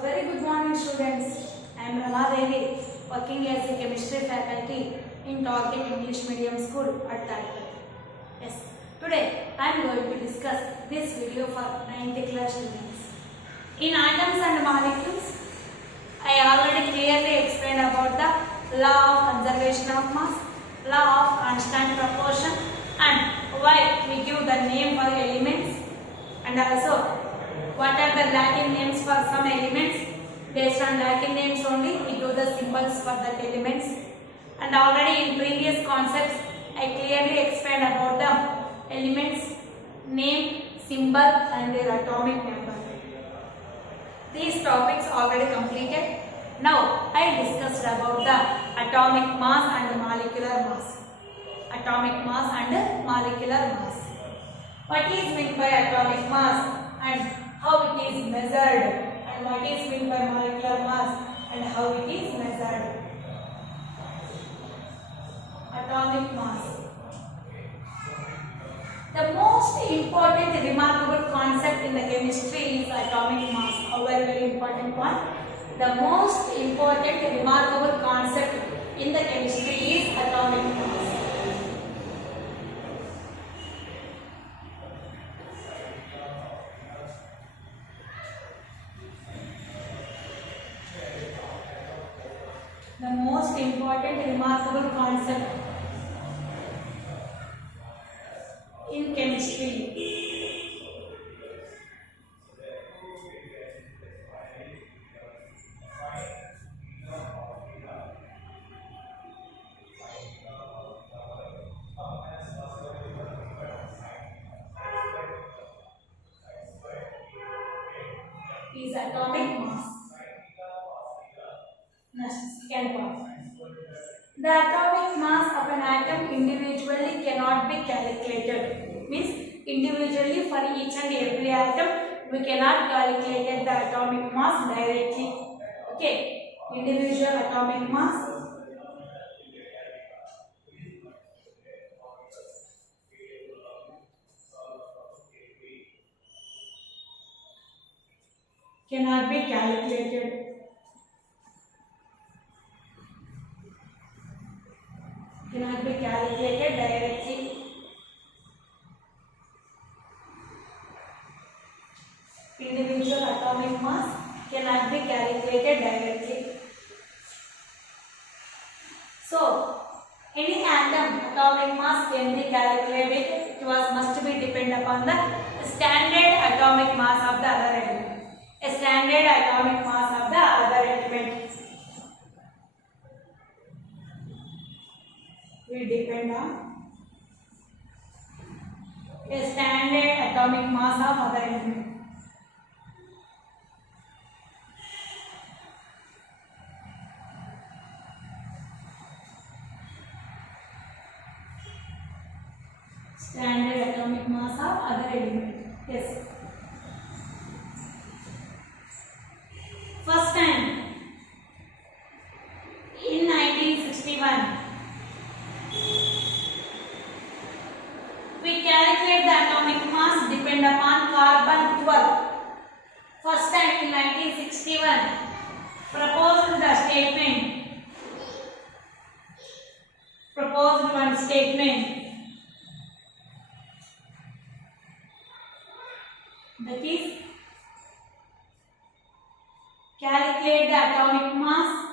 A very good morning, students. I am Rama Devi, working as a chemistry faculty in Target English Medium School at Target. Yes, today I am going to discuss this video for 9th class students. In atoms and molecules, I already clearly explained about the law of conservation of mass, law of constant proportion, and why we give the name for elements, and also what are the Latin names for some elements. Based on Latin names only, we give the symbols for that elements. And already in previous concepts, I clearly explained about the elements, name, symbol, and their atomic number. These topics already completed. Now I discussed about the atomic mass and molecular mass. Atomic mass and molecular mass. What is meant by atomic mass and how it is measured, and what is meant by molecular mass and how it is measured. Atomic mass. The most important remarkable concept in the chemistry is atomic mass. A very important one. The most important remarkable concept in the chemistry is atomic mass. The most important remarkable concept in chemistry is atomic mass. Next, second part. The atomic mass of an atom individually cannot be calculated. Means individually for each and every atom we cannot calculate the atomic mass directly. Okay, individual atomic mass. Cannot be calculated. Cannot be calculated directly. Individual atomic mass cannot be calculated directly. So, any atom atomic mass can be calculated. It must be depend upon the standard atomic mass of the other element. A standard atomic mass of the other element. Will depend on a standard atomic mass of other element. Standard atomic mass of other element. Yes. First time in 1961. We calculate the atomic mass depend upon carbon 12. First time in 1961 proposed one statement that is calculate the atomic mass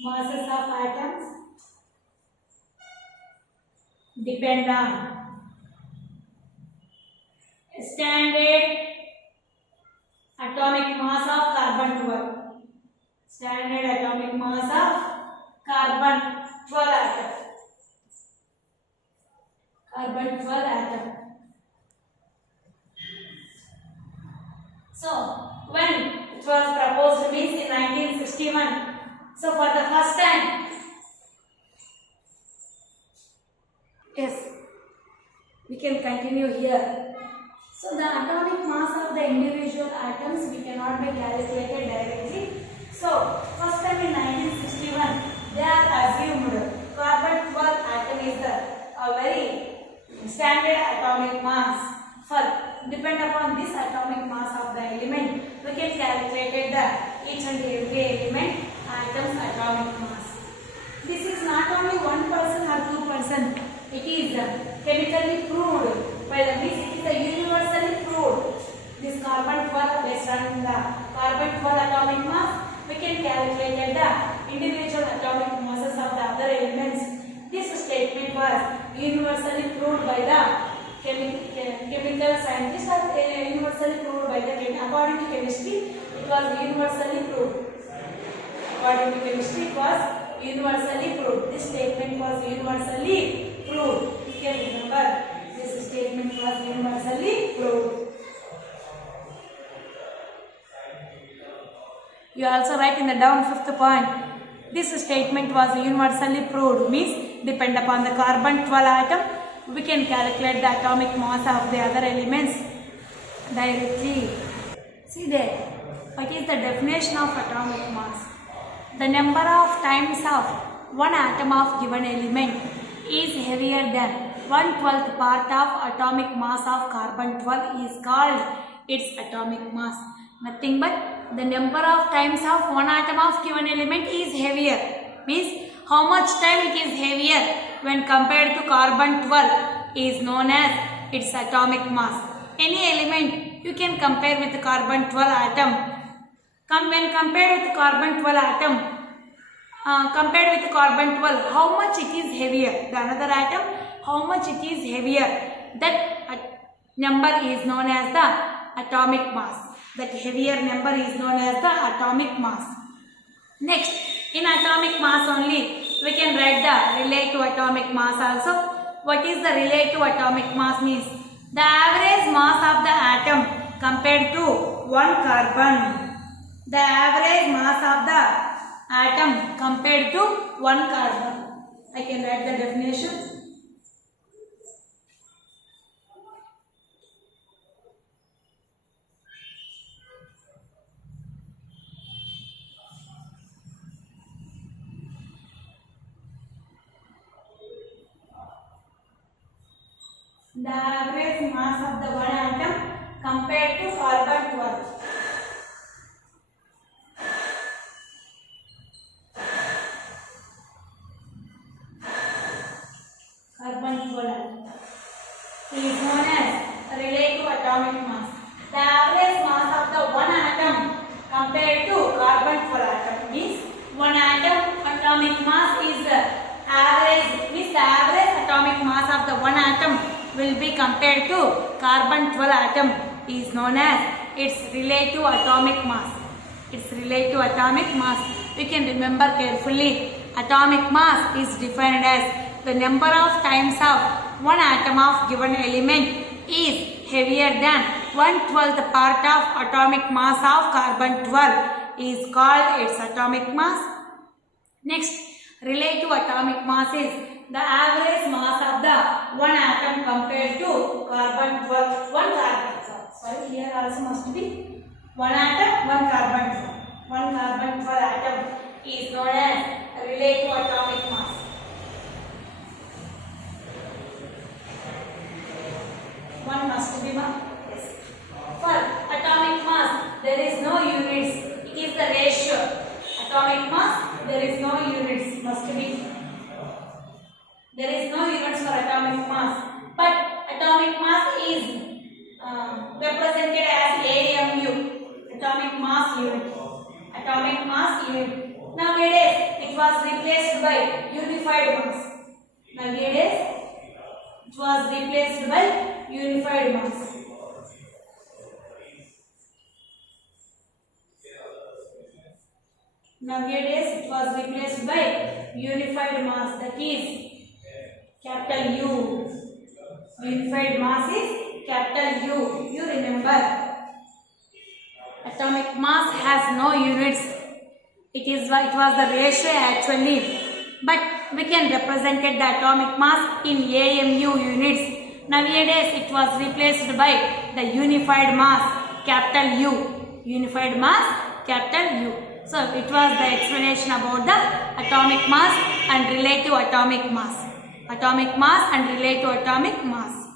masses of atoms depend on standard atomic mass of carbon 12. Standard atomic mass of carbon 12 atom. Carbon 12 atom. So, when it was proposed means in 1961. So for the first time, yes, we can continue here. So the atomic mass of the individual atoms we cannot be calculated directly. So first time in 1961, they are assumed carbon 12 atom is the very standard atomic mass. For depend upon this atomic mass of the element, we can calculate the each and every element atom's atomic mass. This is not only 1% or 2%. It is chemically proved by the means it is a universally proved. This carbon 12 based on the carbon 12 atomic mass, we can calculate the individual atomic masses of the other elements. This statement was universally proved by the chemical scientists or universally proved by the according to chemistry. It was universally proved. According to chemistry, it was universally proved. This statement was universally proved. You can remember this statement was universally proved. You also write in the down fifth point. This statement was universally proved means depend upon the carbon 12 atom, we can calculate the atomic mass of the other elements directly. See there, what is the definition of atomic mass? The number of times of one atom of given element is heavier than 1/12th part of atomic mass of carbon 12 is called its atomic mass. Nothing but the number of times of one atom of given element is heavier. Means how much time it is heavier when compared to carbon 12 is known as its atomic mass. Any element you can compare with the carbon 12 atom. When compared with the carbon 12 atom, compared with the carbon 12, how much it is heavier? The another atom, how much it is heavier? That number is known as the atomic mass. That heavier number is known as the atomic mass. Next, in atomic mass only, we can write the relative atomic mass also. What is the relative atomic mass means? The average mass of the atom compared to one carbon. The average mass of the atom compared to one carbon. I can write the definition. The average mass of the one atom compared to carbon 12. Carbon 12 is known as relative atomic mass. The average mass of the one atom compared to carbon 12 atom means one atom atomic mass is average, means the average atomic mass of the one atom will be compared to carbon 12 atom is known as its relative atomic mass. Its relative atomic mass. You can remember carefully. Atomic mass is defined as the number of times of one atom of given element is heavier than 1/12th part of atomic mass of carbon 12 is called its atomic mass. Next, relative atomic mass is the average mass of the one atom compared to carbon 12. One carbon. Sorry, here also must be one atom, one carbon. One carbon 12 atom is known as relative atomic mass. One must be one. Yes. For atomic mass, there is no units. It is the ratio. Atomic mass, there is no units. Must be. There is no units for atomic mass. But atomic mass is represented as AMU. Atomic mass unit. Atomic mass unit. Nowadays, it was replaced by unified mass. Nowadays, it was replaced by unified mass. Nowadays, it was replaced by unified mass. That is capital U. Unified mass is capital U. You remember. Atomic mass has no units. It was the ratio actually. But we can represent the atomic mass in AMU units. Nowadays it was replaced by the unified mass capital U. Unified mass capital U. So it was the explanation about the atomic mass and relative atomic mass. Atomic mass and relative atomic mass.